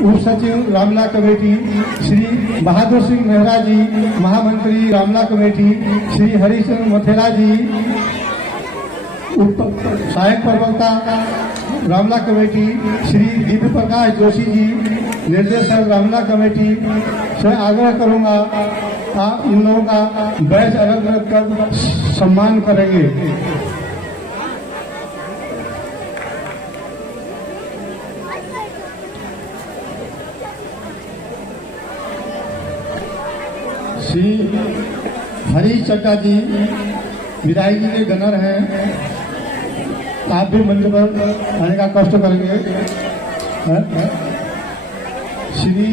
उप सचिव रामला कमेटी श्री बहादुर सिंह मेहरा जी, महामंत्री रामला कमेटी श्री हरिचंद्र मथेरा जी, सहायक प्रवक्ता रामला कमेटी श्री दिव्य प्रकाश जोशी जी, निर्देशक रामला कमेटी से आग्रह करूंगा आप इन लोगों का बैच अलग अलग कर सम्मान करेंगे। श्री हरी चड्डा जी विधायक जी के गनर हैं, आप भी मंच पर आने का कष्ट करेंगे। श्री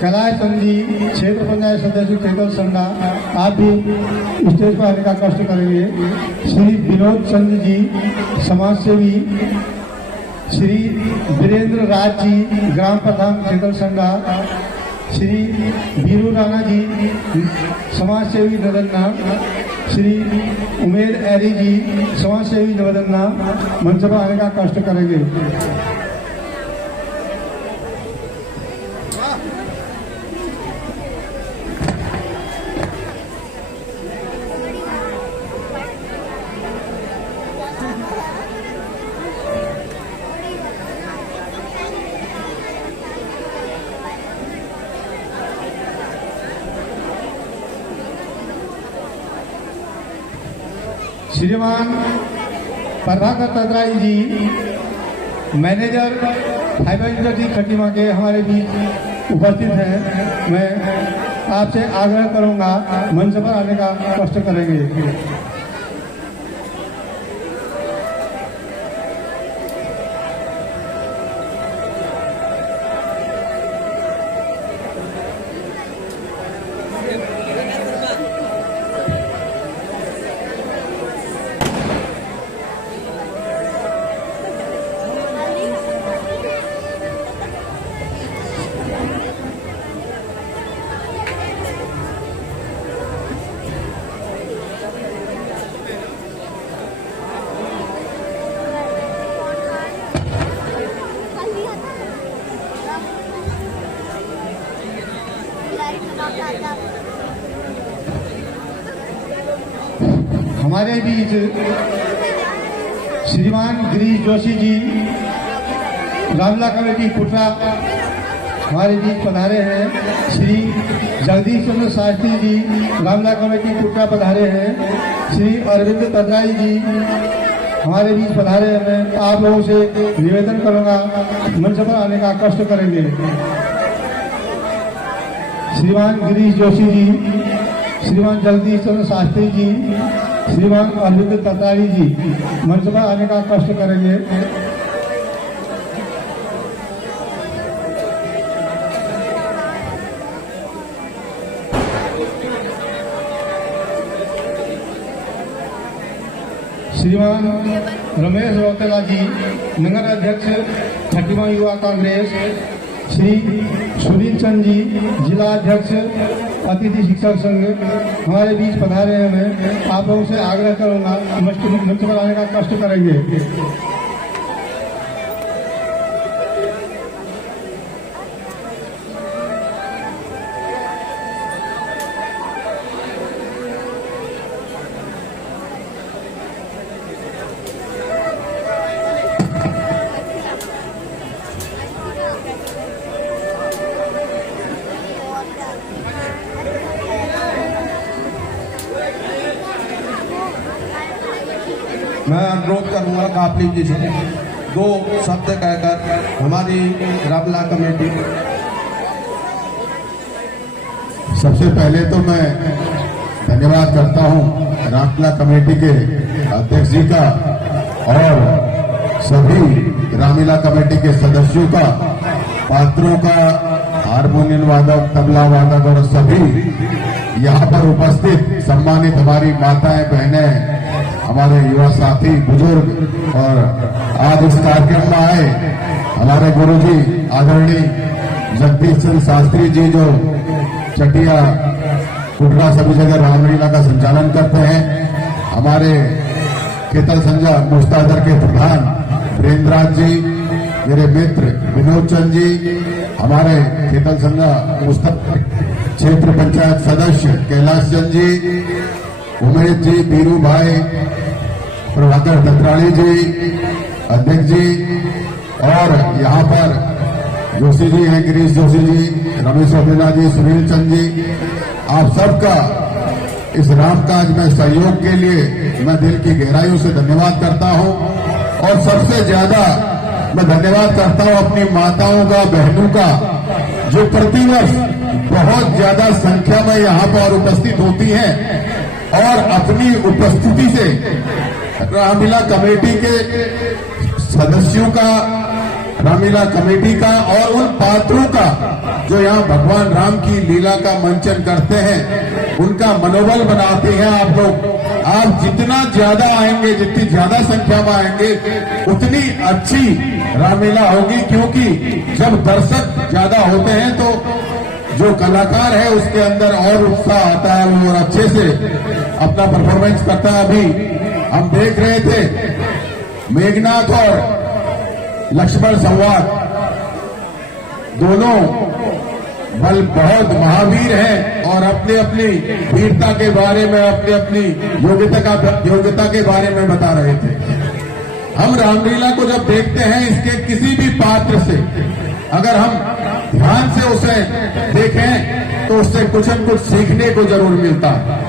कैलाश चंद जी क्षेत्र पंचायत सदस्य केतल संडा, आप भी स्टेज पर आने का कष्ट करेंगे। श्री विनोद चंद जी समाज सेवी, श्री वीरेंद्र राज जी ग्राम प्रधान केतल संडा, श्री वीरू राणा जी समाज सेवी नदन्ना, श्री उमेर एरी जी समाज सेवी नदन्ना मंच पर आने का कष्ट करेंगे। श्रीमान प्रभाकर तदराई जी मैनेजर फाइबर इंडस्ट्री खटीमा के हमारे बीच उपस्थित हैं। मैं आपसे आग्रह करूंगा मंच पर आने का कष्ट करेंगे। हमारे बीच श्रीमान गिरीश जोशी जी रामला कमेटी कुटरा हमारे बीच पधारे हैं। श्री जगदीश चंद्र शास्त्री जी रामला कमेटी कुटरा पधारे हैं। श्री अरविंद तदराई जी हमारे बीच पधारे हैं। मैं आप लोगों से निवेदन करूंगा मंच पर आने का कष्ट करेंगे। श्रीमान गिरीश जोशी जी, श्रीमान जगदीश चंद्र शास्त्री जी, श्रीमान अरविंद तदराई जी मंच पर आने का कष्ट करेंगे। श्रीमान रमेश रौतेला जी नगर अध्यक्ष खटीमा युवा कांग्रेस, श्री सुनील चंद जी जिला अध्यक्ष अतिथि शिक्षक संघ हमारे बीच पधारे हैं। मैं आप लोगों से आग्रह करूंगा मंच पर आने का कष्ट करेंगे। मैं अनुरोध करूंगा कि आप जी से 2 शब्द कहकर हमारी रामला कमेटी। सबसे पहले तो मैं धन्यवाद करता हूं रामला कमेटी के अध्यक्ष जी का और सभी रामला कमेटी के सदस्यों का, पात्रों का, हारमोनियम वादक, तबला वादक और सभी यहाँ पर उपस्थित सम्मानित हमारी माताएं, बहनें, हमारे युवा साथी, बुजुर्ग और आज इस कार्यक्रम में आए हमारे गुरुजी आदरणीय जगदीश चंद्र शास्त्री जी जो चटिया कुटरा सभी जगह रामलीला का संचालन करते हैं, हमारे केतल संजा मुस्तादर के प्रधान वीरेंद्र राज जी मेरे मित्र विनोद चंद जी, हमारे शीतल संघा पुस्तक क्षेत्र पंचायत सदस्य कैलाश चंद जी, उमेश जी, बीरू भाई, प्रभाकर दत्राणी जी, अध्यक्ष जी, और यहाँ पर जोशी जी हैं, गिरीश जोशी जी, रमेश ओबेला जी, सुनील चंद जी, आप सबका इस रामकाज में सहयोग के लिए मैं दिल की गहराइयों से धन्यवाद करता हूं। और सबसे ज्यादा मैं धन्यवाद करता हूं अपनी माताओं का, बहनों का, जो प्रतिवर्ष बहुत ज्यादा संख्या में यहाँ पर उपस्थित होती हैं और अपनी उपस्थिति से रामलीला कमेटी के सदस्यों का, रामलीला कमेटी का और उन पात्रों का जो यहाँ भगवान राम की लीला का मंचन करते हैं, उनका मनोबल बनाते हैं। आप लोग, आप जितना ज्यादा आएंगे, जितनी ज्यादा संख्या में आएंगे, उतनी अच्छी रामलीला होगी, क्योंकि जब दर्शक ज्यादा होते हैं तो जो कलाकार है उसके अंदर और उत्साह आता है और अच्छे से अपना परफॉर्मेंस करता है। अभी हम देख रहे थे मेघनाथ और लक्ष्मण संवाद, दोनों बल बहुत महावीर हैं और अपनी अपनी वीरता के बारे में, अपनी अपनी योग्यता के बारे में बता रहे थे। हम रामलीला को जब देखते हैं, इसके किसी भी पात्र से अगर हम ध्यान से उसे देखें तो उससे कुछ न कुछ सीखने को जरूर मिलता है।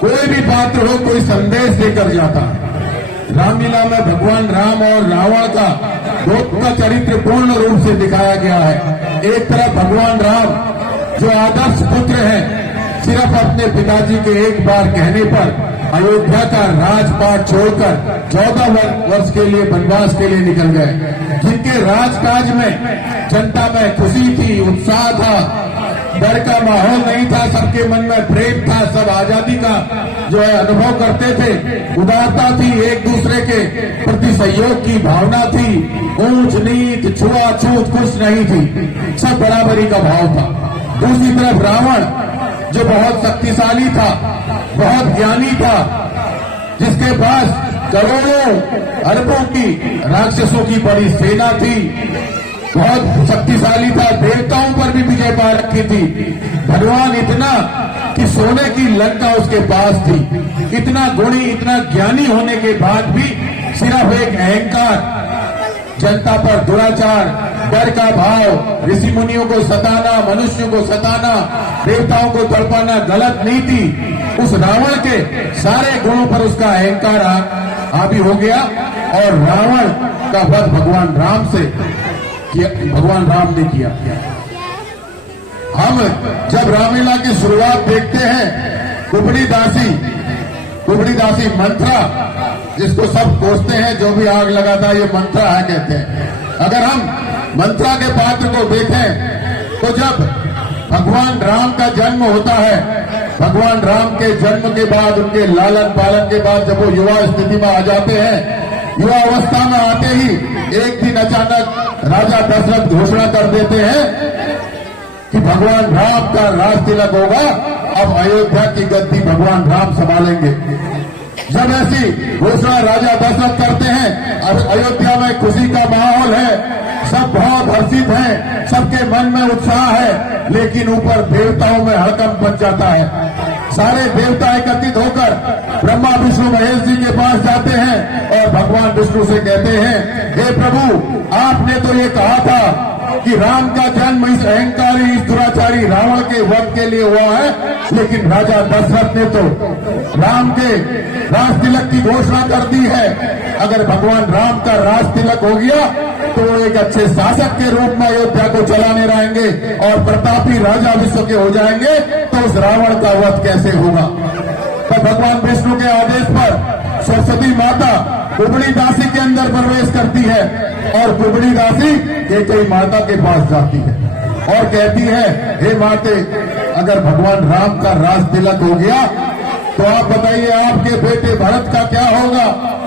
कोई भी पात्र हो, कोई संदेश देकर जाता है। रामलीला में भगवान राम और रावण का दोनों का चरित्र पूर्ण रूप से दिखाया गया है। एक तरफ भगवान राम जो आदर्श पुत्र हैं, सिर्फ अपने पिताजी के एक बार कहने पर अयोध्या का राजपाट छोड़कर 14 वर्ष के लिए वनवास के लिए निकल गए, जिनके राजकाज में जनता में खुशी थी, उत्साह था, डर का माहौल नहीं था, सबके मन में प्रेम था, सब आजादी का जो है अनुभव करते थे, उदारता थी, एक दूसरे के प्रति सहयोग की भावना थी, ऊंच नीच छुआछूत कुछ नहीं थी, सब बराबरी का भाव था। दूसरी तरफ रावण जो बहुत शक्तिशाली था, बहुत ज्ञानी था, जिसके पास करोड़ों अरबों की राक्षसों की बड़ी सेना थी, बहुत शक्तिशाली था, देवताओं पर भी विजय पा रखी थी। भगवान इतना कि सोने की लंका उसके पास थी, इतना गुणी, इतना ज्ञानी होने के बाद भी सिर्फ एक अहंकार, जनता पर दुराचार, डर का भाव, ऋषि मुनियों को सताना, मनुष्यों को सताना, देवताओं को तड़पाना गलत नीति, उस रावण के सारे गुणों पर उसका अहंकार हावी हो गया और रावण का वध भगवान राम से भगवान राम ने किया। हम जब रामलीला की शुरुआत देखते हैं, कुबड़ी दासी मंत्रा, जिसको सब कोसते हैं, जो भी आग लगाता है ये मंत्रा है कहते हैं। अगर हम मंत्रा के पात्र को देखें तो जब भगवान राम का जन्म होता है, भगवान राम के जन्म के बाद, उनके लालन पालन के बाद जब वो युवा स्थिति में आ जाते हैं, युवा अवस्था में आते ही एक दिन अचानक राजा दशरथ घोषणा कर देते हैं कि भगवान राम का राज तिलक होगा, अब अयोध्या की गद्दी भगवान राम संभालेंगे। जब ऐसी घोषणा राजा दशरथ करते हैं, अब अयोध्या में खुशी का माहौल है, सब बहुत हर्षित हैं, सबके मन में उत्साह है, लेकिन ऊपर देवताओं में हड़कंप बच जाता है। सारे देवता एकत्रित होकर ब्रह्मा विष्णु महेश जी के पास जाते हैं और भगवान विष्णु से कहते हैं, हे प्रभु, आपने तो ये कहा था कि राम का जन्म इस अहंकारी, इस दुराचारी रावण के वध के लिए हुआ है, लेकिन राजा दशरथ ने तो राम के राज तिलक की घोषणा कर दी है। अगर भगवान राम का राज तिलक हो गया तो वो एक अच्छे शासक के रूप में अयोध्या को चलाने रहेंगे और प्रतापी राजा विश्व के हो जाएंगे, तो उस रावण का वध कैसे होगा। तो भगवान विष्णु के आदेश पर सरस्वती माता कुबड़ी दासी के अंदर प्रवेश करती है और कुबड़ी दासी कैकेयी माता के पास जाती है और कहती है, हे माते, अगर भगवान राम का राज तिलक हो गया तो आप बताइए आपके बेटे भरत का क्या होगा।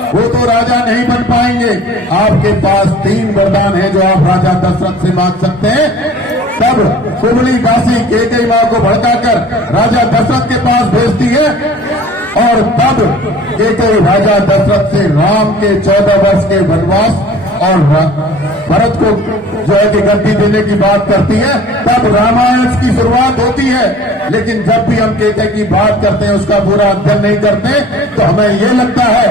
वो तो राजा नहीं बन पाएंगे। आपके पास 3 वरदान हैं जो आप राजा दशरथ से मांग सकते हैं। तब कुबड़ी दासी कैकेयी मां को भड़काकर राजा दशरथ के पास भेजती है और तब कैकेयी राजा दशरथ से राम के 14 वर्ष के वनवास और भरत को जो है कि गद्दी देने की बात करती है, तब रामायण की शुरुआत होती है। लेकिन जब भी हम कैकेयी की बात करते हैं, उसका पूरा अध्ययन नहीं करते, तो हमें ये लगता है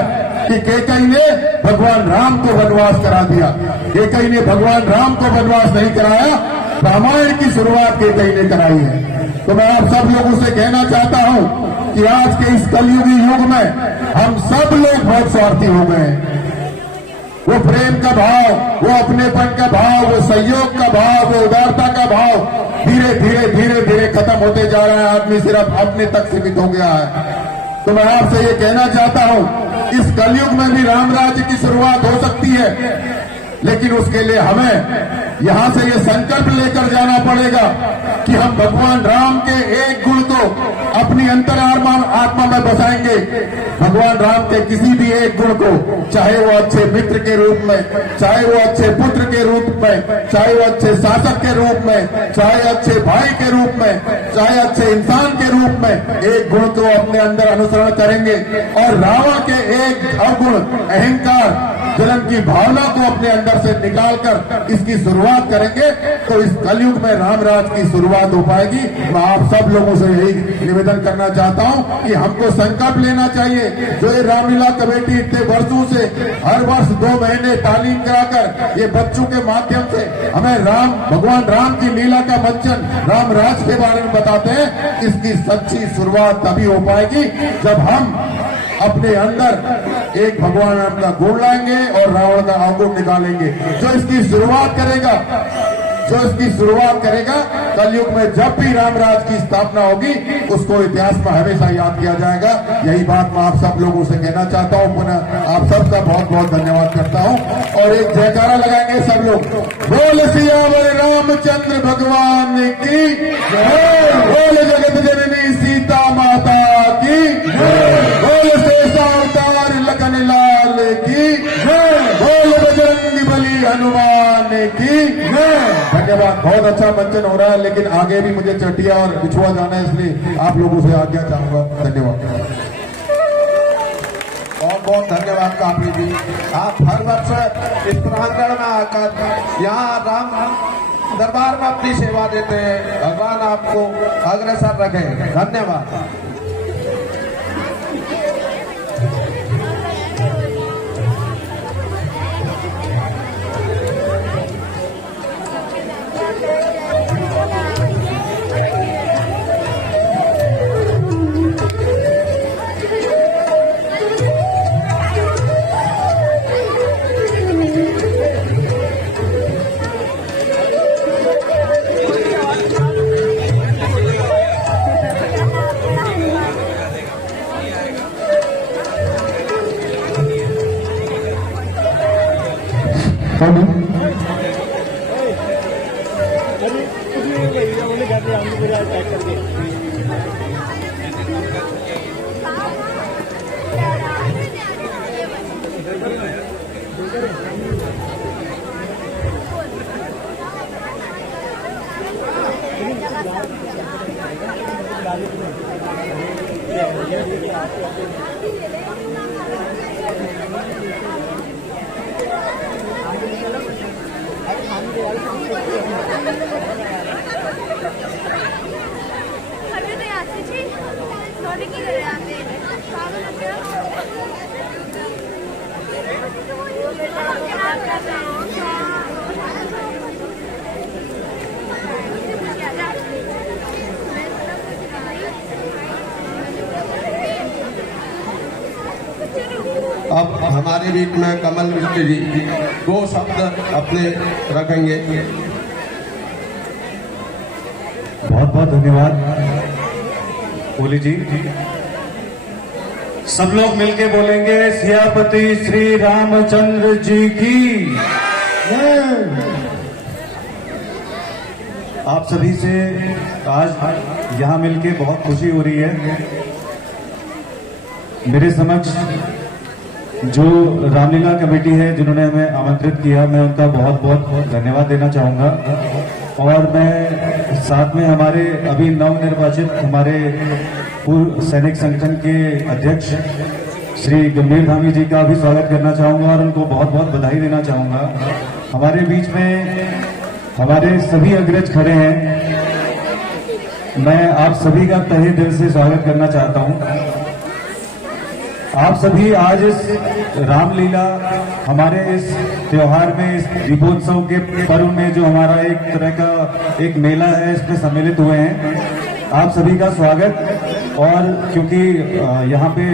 कि कैकेयी ने भगवान राम को वनवास करा दिया। कैकेयी ने भगवान राम को वनवास नहीं कराया, रामायण की शुरुआत कैकेयी ने कराई है। तो मैं आप सब लोगों से कहना चाहता हूं कि आज के इस कलयुगी युग में हम सब लोग बहुत स्वार्थी हो गए हैं। वो प्रेम का भाव, वो अपनेपन का भाव, वो सहयोग का भाव, वो उदारता का भाव धीरे धीरे धीरे धीरे खत्म होते जा रहा है। आदमी सिर्फ अपने तक सीमित हो गया है। तो मैं आपसे ये कहना चाहता हूं, इस कलयुग में भी राम राज्य की शुरुआत हो सकती है, लेकिन उसके लिए हमें यहां से ये संकल्प लेकर जाना पड़ेगा कि हम भगवान राम के एक गुण को अपनी आत्मा में बसाएंगे। भगवान राम के किसी भी एक गुण को, चाहे वो अच्छे मित्र के रूप में, चाहे वो अच्छे पुत्र के रूप में, चाहे वो अच्छे शासक के रूप में, चाहे अच्छे भाई के रूप में, चाहे अच्छे इंसान के रूप में, एक गुण को अपने अंदर अनुसरण करेंगे और रावण के एक अवगुण अहंकार जलन की भावना को अपने अंदर से निकालकर इसकी शुरुआत करेंगे, तो इस कलयुग में रामराज की शुरुआत हो पाएगी। मैं आप सब लोगों से यही निवेदन करना चाहता हूं कि हमको संकल्प लेना चाहिए। जो ये रामलीला कमेटी इतने वर्षों से हर वर्ष 2 महीने तालीम कराकर ये बच्चों के माध्यम से हमें भगवान राम की लीला का मंचन, रामराज के बारे में बताते हैं, इसकी सच्ची शुरुआत तभी हो पाएगी जब हम अपने अंदर एक भगवान राम का गुण लाएंगे और रावण का अवगुण निकालेंगे। जो इसकी शुरुआत करेगा कलयुग में जब भी रामराज की स्थापना होगी, उसको इतिहास में हमेशा याद किया जाएगा। यही बात मैं आप सब लोगों से कहना चाहता हूं। पुनः आप सबका बहुत बहुत धन्यवाद करता हूं और एक जयकारा लगाएंगे सब लोग। बोल सियावर रामचंद्र भगवान की जय, बोल जगत जननी सीता माता की जय, बोल शेषावतार लखन लाल की जय, बोल बजरंग बली हनुमान की जय। धन्यवाद। बहुत अच्छा मंचन हो रहा है, लेकिन आगे भी मुझे चटिया और बिछुआ जाना है, इसलिए आप लोगों से आज्ञा चाहूंगा। धन्यवाद। बहुत बहुत धन्यवाद काफी जी। आप हर वर्ष इस प्रांगण में आकर यहाँ राम दरबार में अपनी सेवा देते हैं। भगवान आपको अग्रसर रखे। धन्यवाद। अब हमारे बीच में कमल मिश्र जी 2 शब्द अपने रखेंगे। बहुत बहुत धन्यवाद ओली जी। सब लोग मिलके बोलेंगे सियापति श्री रामचंद्र जी की। आप सभी से आज यहाँ मिलके बहुत खुशी हो रही है। मेरे समक्ष जो रामलीला कमेटी है जिन्होंने हमें आमंत्रित किया, मैं उनका बहुत बहुत धन्यवाद देना चाहूंगा। और मैं साथ में हमारे अभी नवनिर्वाचित हमारे पूर्व सैनिक संगठन के अध्यक्ष श्री गंभीर धामी जी का भी स्वागत करना चाहूंगा और उनको बहुत बहुत बधाई देना चाहूंगा। हमारे बीच में हमारे सभी अग्रज खड़े हैं, मैं आप सभी का तहे दिल से स्वागत करना चाहता हूं। आप सभी आज इस रामलीला हमारे इस त्योहार में, इस दीपोत्सव के पर्व में जो हमारा एक तरह का एक मेला है, इसमें सम्मिलित हुए हैं। आप सभी का स्वागत। और क्योंकि यहाँ पे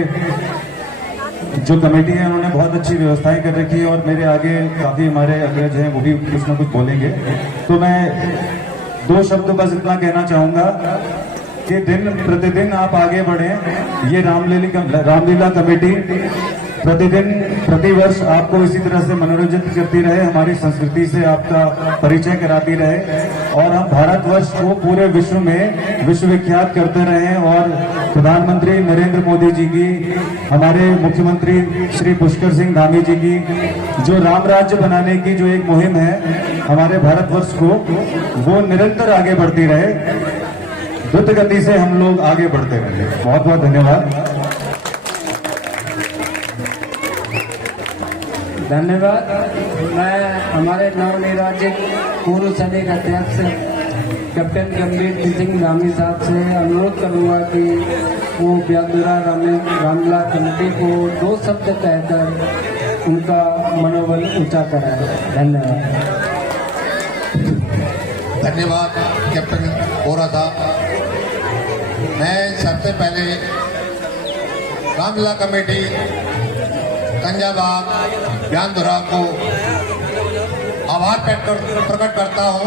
जो कमेटी है उन्होंने बहुत अच्छी व्यवस्थाएं कर रखी है और मेरे आगे काफी हमारे अग्रज हैं, वो भी कुछ ना कुछ बोलेंगे, तो मैं 2 शब्द बस इतना कहना चाहूंगा कि दिन प्रतिदिन आप आगे बढ़ें। ये रामलीला कमेटी प्रतिदिन प्रतिवर्ष आपको इसी तरह से मनोरंजित करती रहे, हमारी संस्कृति से आपका परिचय कराती रहे और हम भारतवर्ष को पूरे विश्व में विश्वविख्यात करते रहें। और प्रधानमंत्री नरेंद्र मोदी जी की, हमारे मुख्यमंत्री श्री पुष्कर सिंह धामी जी की जो राम राज्य बनाने की जो एक मुहिम है हमारे भारतवर्ष को, वो निरंतर आगे बढ़ती रहे, द्रुत गति से हम लोग आगे बढ़ते रहेंगे। बहुत बहुत धन्यवाद। धन्यवाद। मैं हमारे नवनिर्वाचित पूर्व सैनिक अध्यक्ष कैप्टन गंभीर सिंह धामी साहब से अनुरोध करूंगा कि वो ब्यादुरा रामलीला कमेटी को 2 शब्द कहकर उनका मनोबल ऊंचा कराए। धन्यवाद। धन्यवाद कैप्टन बोरा साहब। मैं सबसे पहले रामलीला कमेटी कंजाबाग ब्यानधुरा को आभार प्रकट करता हूं,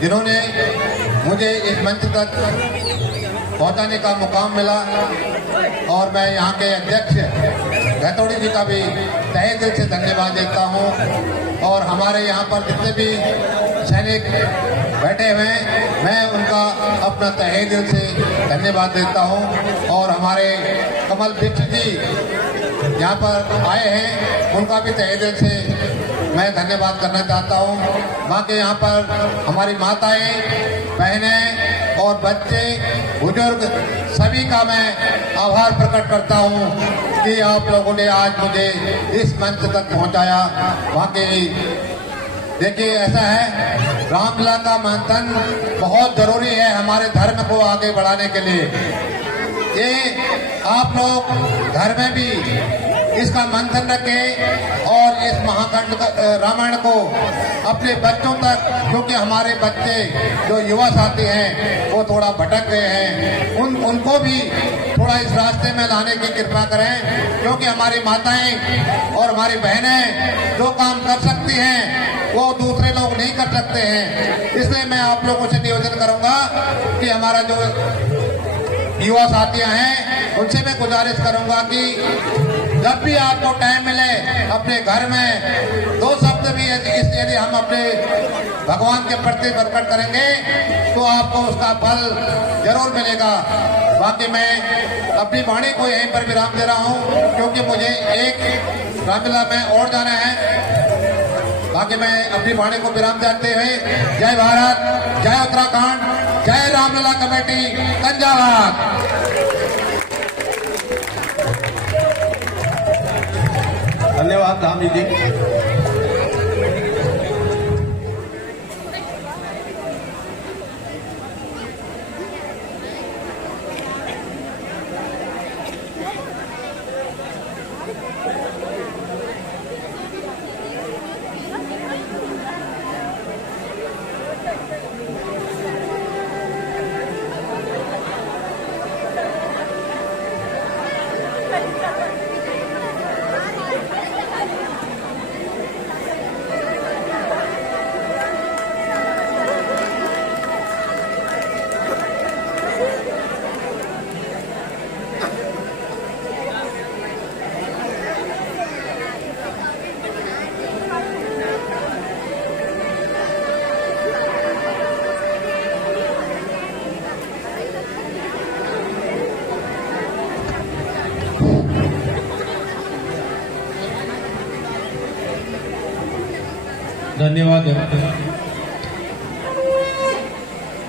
जिन्होंने मुझे इस मंच तक पहुंचाने का मुकाम मिला। और मैं यहाँ के अध्यक्ष गैतोड़ी जी का भी तहे दिल से धन्यवाद देता हूँ। और हमारे यहाँ पर जितने भी सैनिक बैठे हुए हैं, मैं उनका अपना तहे दिल से धन्यवाद देता हूँ। और हमारे कमल बिष्ट जी यहाँ पर आए हैं, उनका भी तहे दिल से मैं धन्यवाद करना चाहता हूँ। बाकी यहाँ पर हमारी माताएं, बहनें और बच्चे, बुजुर्ग सभी का मैं आभार प्रकट करता हूँ कि आप लोगों ने आज मुझे इस मंच तक पहुँचाया। बाकी देखिए ऐसा है, रामलीला का मंथन बहुत जरूरी है हमारे धर्म को आगे बढ़ाने के लिए। ये आप लोग घर में भी इसका मंथन रखें और इस महाकांड रामायण को अपने बच्चों तक, क्योंकि हमारे बच्चे जो युवा साथी हैं वो थोड़ा भटक गए हैं, उनको भी थोड़ा इस रास्ते में लाने की कृपा करें। क्योंकि हमारी माताएं और हमारी बहनें जो काम कर सकती हैं वो दूसरे लोग नहीं कर सकते हैं। इसलिए मैं आप लोगों से निवेदन करूंगा कि हमारा जो युवा साथियां हैं उनसे मैं गुजारिश करूंगा कि जब भी आपको टाइम मिले अपने घर में 2 शब्द भी यदि हम अपने भगवान के प्रति प्रकट करेंगे तो आपको उसका फल जरूर मिलेगा। बाकी मैं अपनी वाणी को यहीं पर विराम दे रहा हूं, क्योंकि मुझे एक रामलीला में और जाना है। बाकी मैं अपनी वाणी को विराम देते हुए जय भारत, जय उत्तराखंड, जय रामलीला कमेटी कंजाबाग। धन्यवाद धामी जी। धन्यवाद।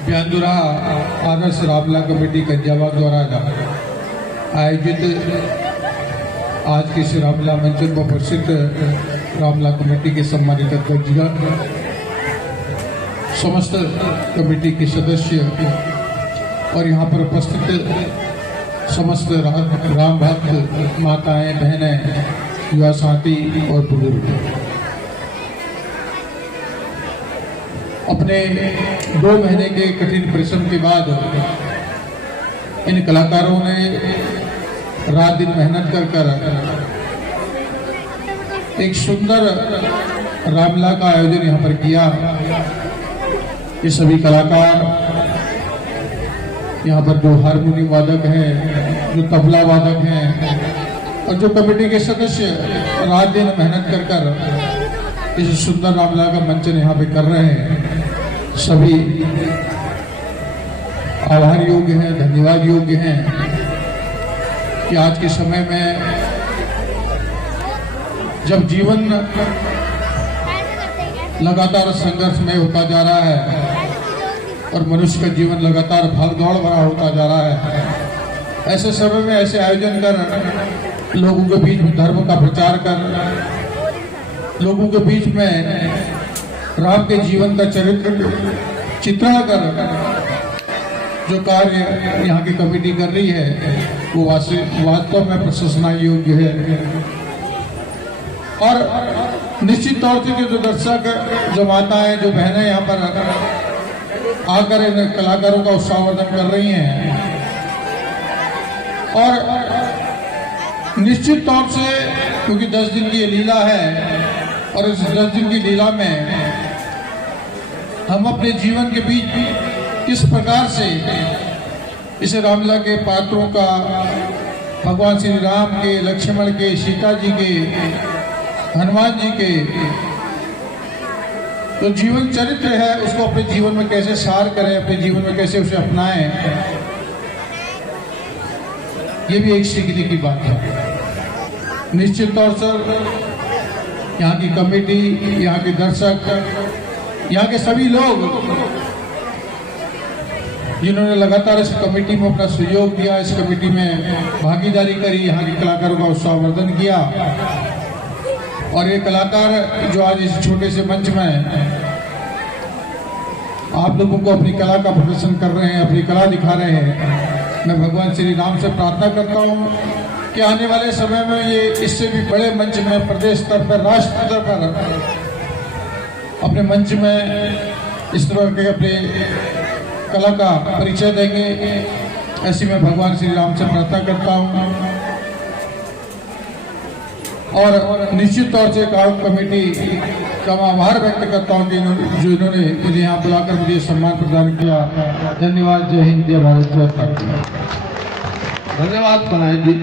ब्यानधुरा आदर्श रामलीला कमेटी कंजाबाग द्वारा आयोजित आज के इस रामलीला मंचन पर प्रसिद्ध रामलीला कमेटी के सम्मानित अध्यक्षगण, समस्त कमेटी के सदस्य और यहाँ पर उपस्थित समस्त राम भक्त माताएं, बहनें, युवा साथी और बुजुर्ग, अपने 2 महीने के कठिन परिश्रम के बाद इन कलाकारों ने रात दिन मेहनत कर एक सुंदर रामलीला का आयोजन यहाँ पर किया। ये सभी कलाकार यहाँ पर जो हारमोनियम वादक हैं, जो तबला वादक हैं और जो कमेटी के सदस्य रात दिन मेहनत कर इस सुंदर रामलीला का मंचन यहाँ पे कर रहे हैं, सभी आभार योग्य हैं, धन्यवाद योग्य हैं कि आज के समय में जब जीवन लगातार संघर्षमय होता जा रहा है और मनुष्य का जीवन लगातार भागदौड़ भरा होता जा रहा है, ऐसे समय में ऐसे आयोजन कर लोगों के बीच में धर्म का प्रचार कर, लोगों के बीच में राम के जीवन का चरित्र चित्रण कर जो कार्य यहाँ की कमेटी कर रही है वो वास्तव में प्रशंसनीय योग्य है। और निश्चित तौर से जो दर्शक, जो माताएं, जो बहनें यहाँ पर आकर इन कलाकारों का उत्साहवर्धन कर रही हैं, और निश्चित तौर से क्योंकि 10 दिन की ये लीला है और इस 10 दिन की लीला में हम अपने जीवन के बीच किस प्रकार से इस रामलीला के पात्रों का, भगवान श्री राम के, लक्ष्मण के, सीता जी के, हनुमान जी के तो जीवन चरित्र है, उसको अपने जीवन में कैसे सार करें, अपने जीवन में कैसे उसे अपनाएं, ये भी एक सीखने की बात है। निश्चित तौर से यहाँ की कमेटी, यहाँ के दर्शक, यहाँ के सभी लोग जिन्होंने लगातार इस कमेटी में अपना सहयोग दिया, इस कमेटी में भागीदारी करी, यहाँ के कलाकारों का उत्साहवर्धन किया, और ये कलाकार जो आज इस छोटे से मंच में आप लोगों को अपनी कला का प्रदर्शन कर रहे हैं, अपनी कला दिखा रहे हैं, मैं भगवान श्री राम से प्रार्थना करता हूँ कि आने वाले समय में ये इससे भी बड़े मंच में, प्रदेश स्तर पर, राष्ट्र स्तर पर अपने मंच में इस तरह के अपने कला का परिचय देंगे, ऐसी मैं भगवान श्री राम से प्रार्थना करता हूँ। और निश्चित तौर से कार्य कमेटी का आभार व्यक्त करता हूँ कि जो इन्होंने मुझे यहाँ बुलाकर मुझे सम्मान प्रदान किया। धन्यवाद। जय हिंद, जय भारत, जय पाकिस्तान। धन्यवाद बनाए जी।